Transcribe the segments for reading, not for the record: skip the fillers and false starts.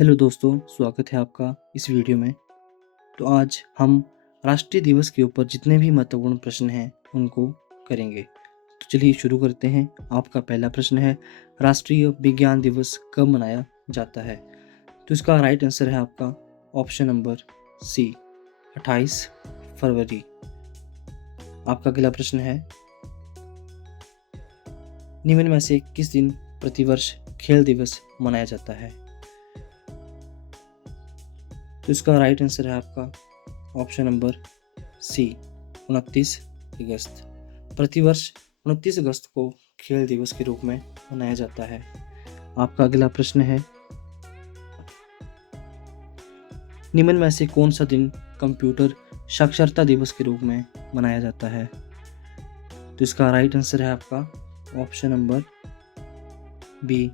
Hello दोस्तों, स्वागत है आपका इस वीडियो में। तो आज हम राष्ट्रीय दिवस के ऊपर जितने भी महत्वपूर्ण प्रश्न हैं, उनको करेंगे। तो चलिए शुरू करते हैं। आपका पहला प्रश्न है, राष्ट्रीय विज्ञान दिवस कब मनाया जाता है? तो इसका राइट आंसर है आपका ऑप्शन नंबर सी, 28 फरवरी। आपका अगला प्रश्न है, निम्न में से किस दिन प्रतिवर्ष खेल दिवस मनाया जाता है? तो इसका राइट आंसर है आपका ऑप्शन नंबर सी, 29 अगस्त। प्रतिवर्ष 29 अगस्त को खेल दिवस के रूप में मनाया जाता है। आपका अगला प्रश्न है, निम्न में से कौन सा दिन कंप्यूटर साक्षरता दिवस के रूप में मनाया जाता है? तो इसका राइट आंसर है आपका ऑप्शन नंबर बी,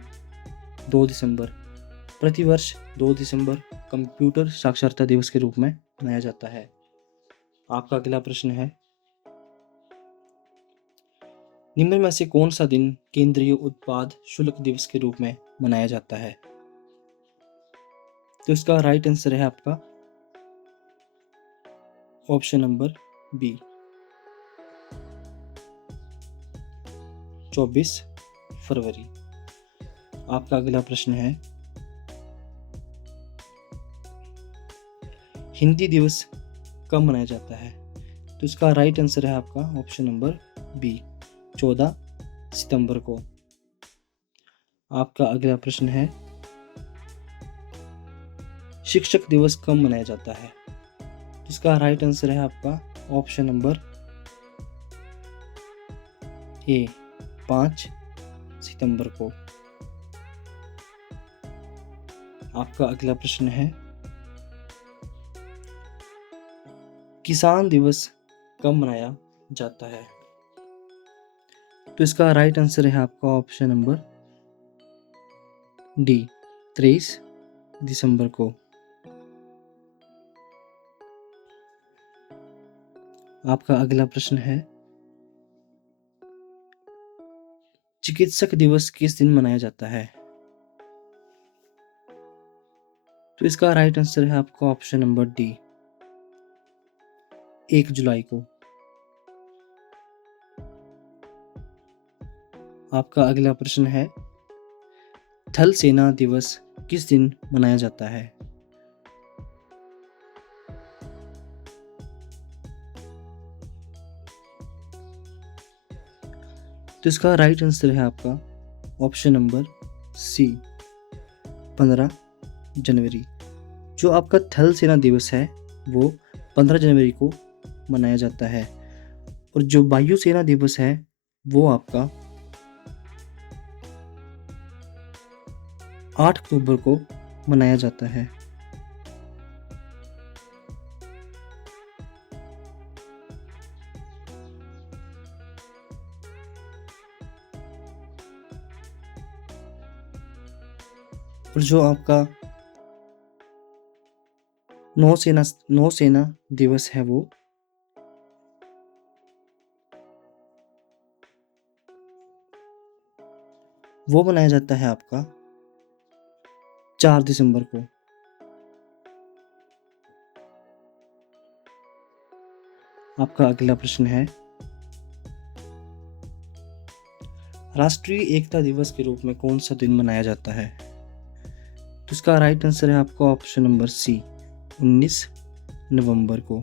2 दिसंबर। प्रतिवर्ष 2 दिसंबर कंप्यूटर साक्षरता दिवस के रूप में मनाया जाता है। आपका अगला प्रश्न है, निम्न में से कौन सा दिन केंद्रीय उत्पाद शुल्क दिवस के रूप में मनाया जाता है? तो इसका राइट आंसर है आपका ऑप्शन नंबर बी, 24 फरवरी। आपका अगला प्रश्न है, हिंदी दिवस कब मनाया जाता है? तो इसका राइट आंसर है आपका ऑप्शन नंबर बी, 14 सितंबर को। आपका अगला प्रश्न है, शिक्षक दिवस कब मनाया जाता है? तो इसका राइट आंसर है आपका ऑप्शन नंबर ए, 5 सितंबर को। आपका अगला प्रश्न है, किसान दिवस कब मनाया जाता है? तो इसका राइट आंसर है आपका ऑप्शन नंबर डी, 23 दिसंबर को। आपका अगला प्रश्न है, चिकित्सक दिवस किस दिन मनाया जाता है? तो इसका राइट आंसर है आपका ऑप्शन नंबर डी, 1 जुलाई को। आपका अगला प्रश्न है, थल सेना दिवस किस दिन मनाया जाता है? तो इसका राइट आंसर है आपका ऑप्शन नंबर सी, 15 जनवरी। जो आपका थल सेना दिवस है वो 15 जनवरी को मनाया जाता है, और जो वायु सेना दिवस है वो आपका 8 अक्टूबर को मनाया जाता है। और जो आपका नौसेना दिवस है वो मनाया जाता है आपका 4 दिसंबर को। आपका अगला प्रश्न है, राष्ट्रीय एकता दिवस के रूप में कौन सा दिन मनाया जाता है? तो इसका राइट आंसर है आपका ऑप्शन नंबर सी, 19 नवंबर को।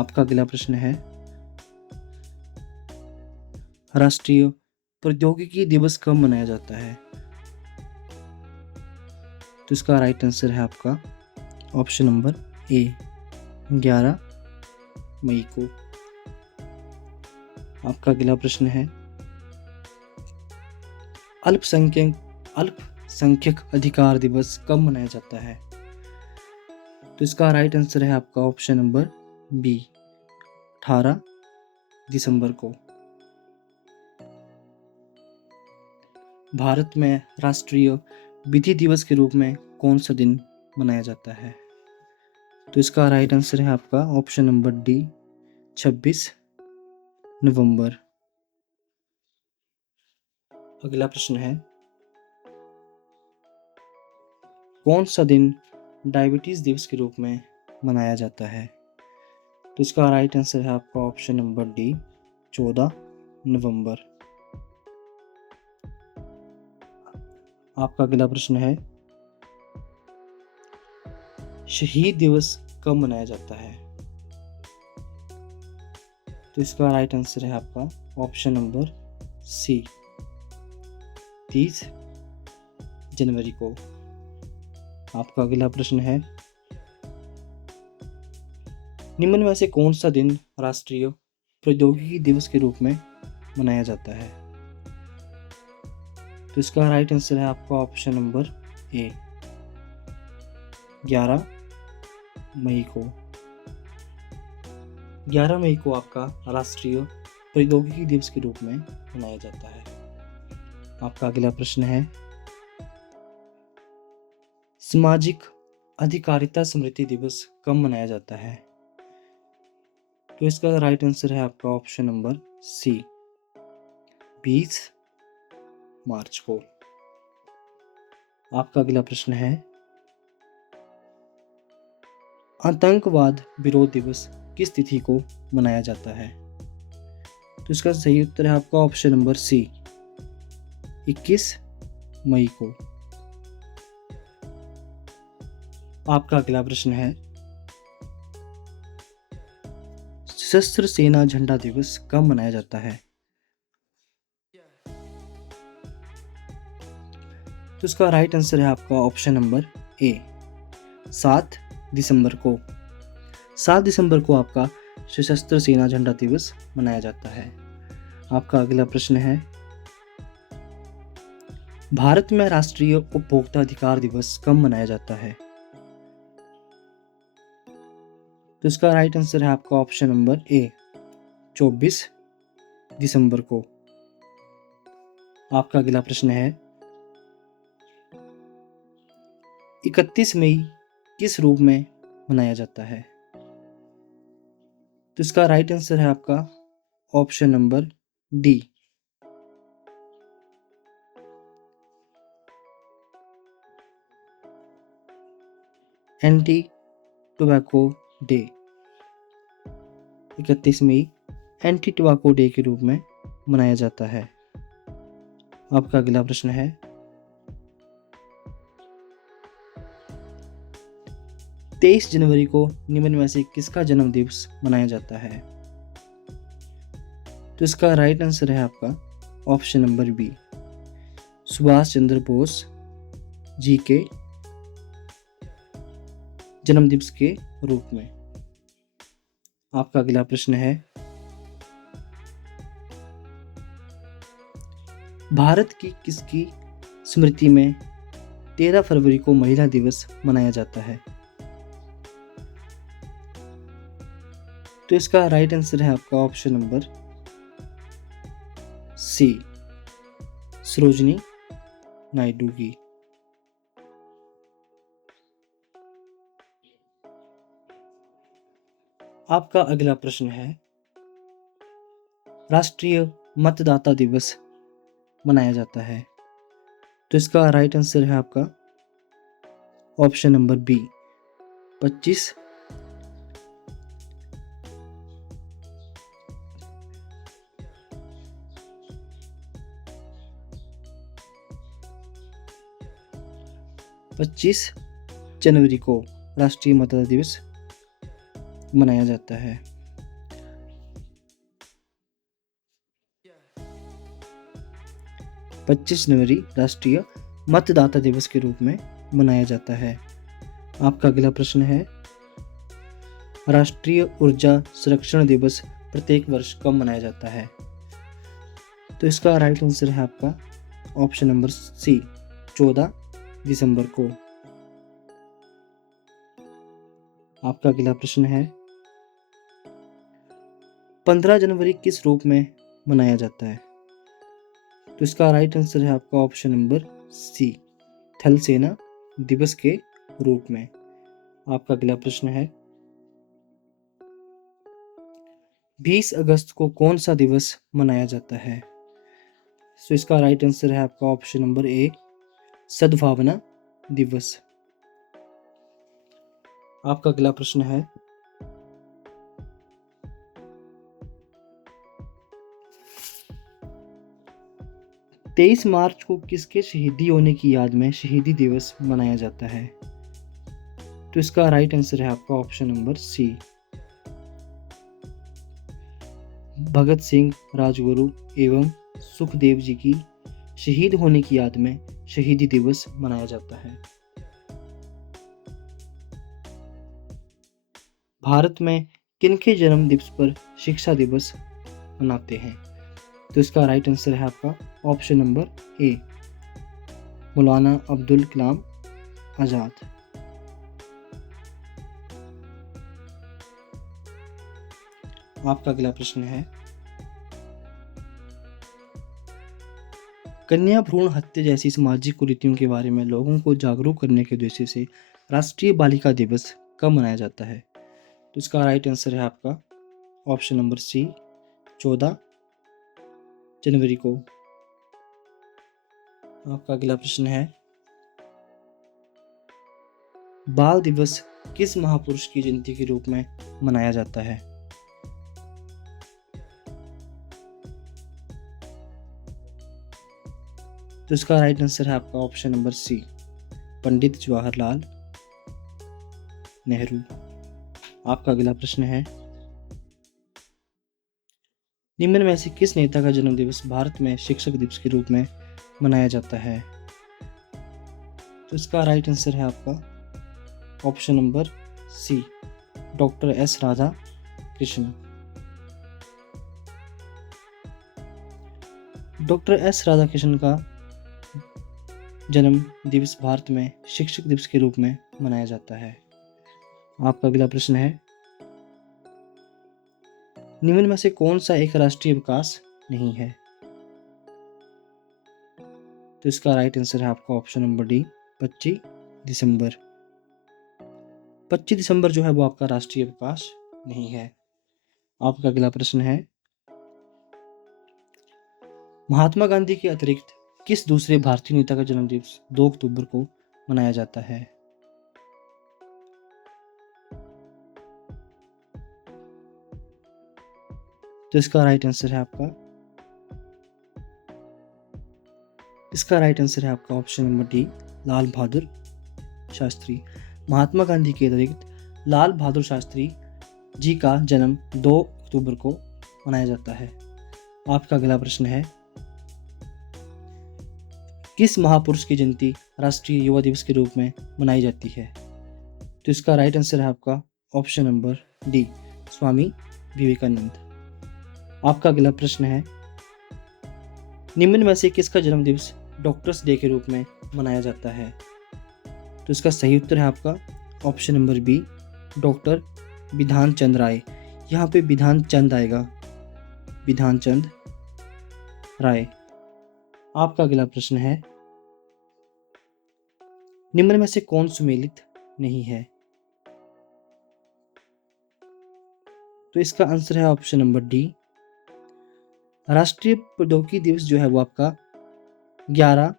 आपका अगला प्रश्न है, राष्ट्रीय प्रौद्योगिकी दिवस कब मनाया जाता है? तो इसका राइट आंसर है आपका ऑप्शन नंबर ए, 11 मई को। आपका अगला प्रश्न है, अल्पसंख्यक अधिकार दिवस कब मनाया जाता है? तो इसका राइट आंसर है आपका ऑप्शन नंबर बी, 18 दिसंबर को। भारत में राष्ट्रीय विधि दिवस के रूप में कौन सा दिन मनाया जाता है? तो इसका राइट आंसर है आपका ऑप्शन नंबर डी, 26 नवंबर। अगला प्रश्न है, कौन सा दिन डायबिटीज़ दिवस के रूप में मनाया जाता है? तो इसका राइट आंसर है आपका ऑप्शन नंबर डी, 14 नवंबर। आपका अगला प्रश्न है, शहीद दिवस कब मनाया जाता है? तो इसका राइट आंसर है आपका ऑप्शन नंबर सी, 30 जनवरी को। आपका अगला प्रश्न है, निम्न में से कौन सा दिन राष्ट्रीय प्रौद्योगिकी दिवस के रूप में मनाया जाता है? तो इसका राइट आंसर है आपका ऑप्शन नंबर ए, 11 मई को। 11 मई को आपका राष्ट्रीय प्रौद्योगिकी दिवस के रूप में मनाया जाता है। आपका अगला प्रश्न है, सामाजिक अधिकारिता स्मृति दिवस कब मनाया जाता है? तो इसका राइट आंसर है आपका ऑप्शन नंबर सी, 20 मार्च को। आपका अगला प्रश्न है, आतंकवाद विरोध दिवस किस तिथि को मनाया जाता है? तो इसका सही उत्तर है आपका ऑप्शन नंबर सी, 21 मई को। आपका अगला प्रश्न है, सशस्त्र सेना झंडा दिवस कब मनाया जाता है? तो इसका राइट आंसर है आपका ऑप्शन नंबर ए, 7 दिसंबर को। 7 दिसंबर को आपका सशस्त्र सेना झंडा दिवस मनाया जाता है। आपका अगला प्रश्न है, भारत में राष्ट्रीय उपभोक्ता अधिकार दिवस कब मनाया जाता है? तो इसका राइट आंसर है आपका ऑप्शन नंबर ए, 24 दिसंबर को। आपका अगला प्रश्न है, 31 मई किस रूप में मनाया जाता है? तो इसका राइट आंसर है आपका option number D, anti tobacco day. 31 मई एंटी टोबैको डे के रूप में मनाया जाता है। आपका अगला प्रश्न है, 23 जनवरी को निम्न में से किसका जन्म दिवस मनाया जाता है? तो इसका राइट आंसर है आपका option number B, Subhash Chandra Bose ji के जन्म दिवस के रूप में। आपका अगला प्रश्न है, भारत की किसकी स्मृति में 13 फरवरी को महिला दिवस मनाया जाता है? तो इसका राइट आंसर है आपका option number C, Sarojini Naidu की। आपका अगला प्रश्न है, राष्ट्रीय मतदाता दिवस मनाया जाता है। तो इसका राइट आंसर है आपका ऑप्शन नंबर बी, 25 जनवरी को राष्ट्रीय मतदाता दिवस मनाया जाता है। पच्चीस जनवरी राष्ट्रीय मतदाता दिवस के रूप में मनाया जाता है। आपका अगला प्रश्न है, राष्ट्रीय ऊर्जा संरक्षण दिवस प्रत्येक वर्ष कब मनाया जाता है? तो इसका राइट आंसर है आपका ऑप्शन नंबर सी, 14 दिसंबर को। आपका अगला प्रश्न है, 15 जनवरी किस रूप में मनाया जाता है? तो इसका राइट आंसर है आपका ऑप्शन नंबर सी, थल सेना दिवस के रूप में। आपका अगला प्रश्न है, 20 अगस्त को कौन सा दिवस मनाया जाता है? तो इसका राइट आंसर है आपका ऑप्शन नंबर ए, सद्भावना दिवस। आपका अगला प्रश्न है, 23 मार्च को किसके शहीदी होने की याद में शहीदी दिवस मनाया जाता है? तो इसका राइट आंसर है आपका ऑप्शन नंबर सी, भगत सिंह, राजगुरु एवं सुखदेव जी की शहीद होने की याद में शहीदी दिवस मनाया जाता है। भारत में किनके जन्म दिवस पर शिक्षा दिवस मनाते हैं? तो इसका राइट आंसर है आपका ऑप्शन नंबर ए, मौलाना अब्दुल कलाम आजाद। आपका अगला प्रश्न है, कन्या भ्रूण हत्या जैसी सामाजिक कुरीतियों के बारे में लोगों को जागरूक करने के उद्देश्य से राष्ट्रीय बालिका दिवस कब मनाया जाता है? तो इसका राइट आंसर है आपका ऑप्शन नंबर सी, 14 जनवरी को। आपका अगला प्रश्न है, बाल दिवस किस महापुरुष की जयंती के रूप में मनाया जाता है? तो इसका राइट आंसर है आपका ऑप्शन नंबर सी, पंडित जवाहरलाल नेहरू। आपका अगला प्रश्न है, निम्न में से किस नेता का जन्मदिवस भारत में शिक्षक दिवस के रूप में मनाया जाता है? तो इसका राइट आंसर है आपका option number C, doctor S Radha Krishna. Doctor S Radha Krishna का जन्म दिवस भारत में शिक्षक दिवस के रूप में मनाया जाता है। आपका अगला प्रश्न है, निम्न में से कौन सा एक राष्ट्रीय विकास नहीं है? तो इसका राइट आंसर है आपका ऑप्शन नंबर डी, 25 दिसंबर। 25 दिसंबर जो है वो आपका राष्ट्रीय विकास नहीं है। आपका अगला प्रश्न है, महात्मा गांधी के अतिरिक्त किस दूसरे भारतीय नेता का जन्मदिवस 2 अक्टूबर को मनाया जाता है? तो इसका राइट आंसर है आपका option number D, Lal Bahadur Shastri. Mahatma Gandhi के अतिरिक्त लाल बहादुर शास्त्री जी का जन्म 2 अक्टूबर को मनाया जाता है। आपका अगला प्रश्न है, किस महापुरुष की जयंती राष्ट्रीय युवा दिवस के रूप में मनाई जाती है? तो इसका राइट आंसर है आपका option number D, Swami Vivekananda. आपका अगला प्रश्न है, निम्न में से किसका जन्म दिवस डॉक्टर्स डे के रूप में मनाया जाता है? तो इसका सही उत्तर है आपका ऑप्शन नंबर बी, डॉक्टर विधान चंद राय। यहाँ पे विधान चंद आएगा, विधान चंद राय। आपका अगला प्रश्न है, निम्न में से कौन सुमेलित नहीं है? तो इसका आंसर है ऑप्शन नंबर डी, राष्ट्रीय प्रौद्योगिकी दिवस जो है वो आपका 11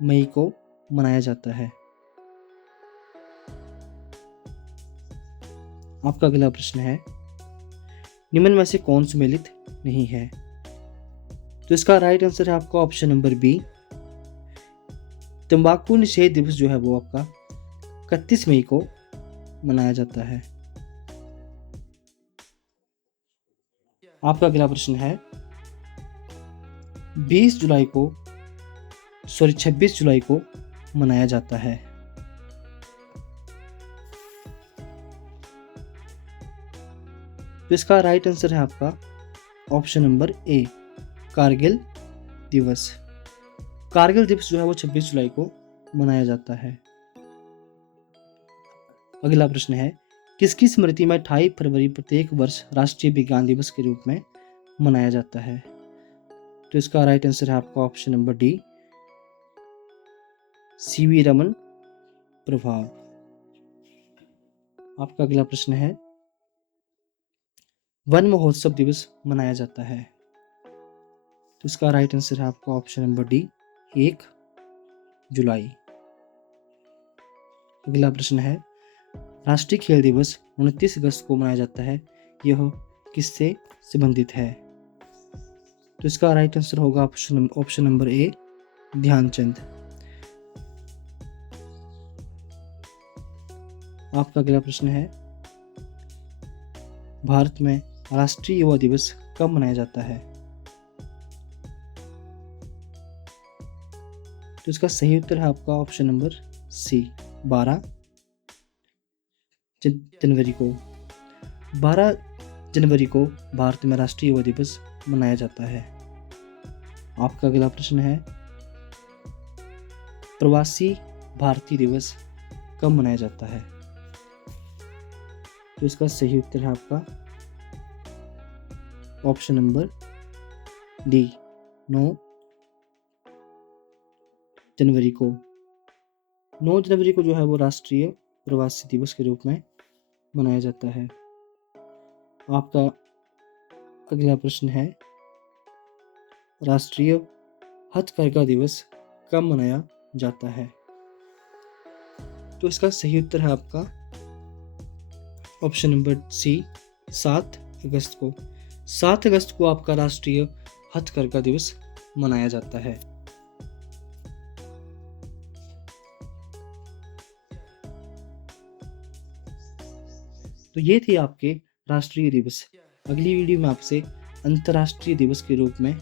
मई को मनाया जाता है। आपका अगला प्रश्न है, निम्न में से कौन सुमेलित नहीं है? तो इसका राइट आंसर है आपका ऑप्शन नंबर बी, तंबाकू निषेध दिवस जो है वो आपका 31 मई को मनाया जाता है। आपका अगला प्रश्न है, 26 जुलाई को मनाया जाता है। तो इसका राइट आंसर है आपका ऑप्शन नंबर ए, कारगिल दिवस। कारगिल दिवस जो है वो 26 जुलाई को मनाया जाता है। अगला प्रश्न है, किसकी स्मृति में 28 फरवरी प्रत्येक वर्ष राष्ट्रीय विज्ञान दिवस के रूप में मनाया जाता है? तो इसका राइट आंसर है आपका option number D, CV Raman प्रभाव। आपका अगला प्रश्न है, वन महोत्सव दिवस मनाया जाता है? तो इसका राइट आंसर है आपका ऑप्शन नंबर डी, 1 जुलाई। अगला प्रश्न है, राष्ट्रीय खेल दिवस 29 अगस्त को मनाया जाता है, यह किससे संबंधित है? तो इसका राइट आंसर होगा ऑप्शन नंबर ए, ध्यानचंद। आपका अगला प्रश्न है, भारत में राष्ट्रीय युवा दिवस कब मनाया जाता है? तो इसका सही उत्तर है आपका ऑप्शन नंबर सी, 12 जनवरी को। 12 जनवरी को भारत में राष्ट्रीय युवा दिवस मनाया जाता है। आपका अगला प्रश्न है, प्रवासी भारतीय दिवस कब मनाया जाता है? तो इसका सही उत्तर है आपका ऑप्शन नंबर डी, 9 जनवरी को। 9 जनवरी को जो है वो राष्ट्रीय प्रवासी दिवस के रूप में मनाया जाता है। आपका अगला प्रश्न है, राष्ट्रीय हथकरघा दिवस कब मनाया जाता है? तो इसका सही उत्तर है आपका ऑप्शन नंबर सी, 7 अगस्त को। 7 अगस्त को आपका राष्ट्रीय हथकरघा दिवस मनाया जाता है। तो ये थे आपके राष्ट्रीय दिवस। अगली वीडियो में आपसे अंतर्राष्ट्रीय दिवस के रूप में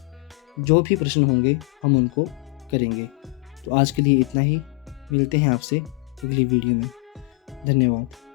जो भी प्रश्न होंगे हम उनको करेंगे। तो आज के लिए इतना ही, मिलते हैं आपसे अगली वीडियो में। धन्यवाद।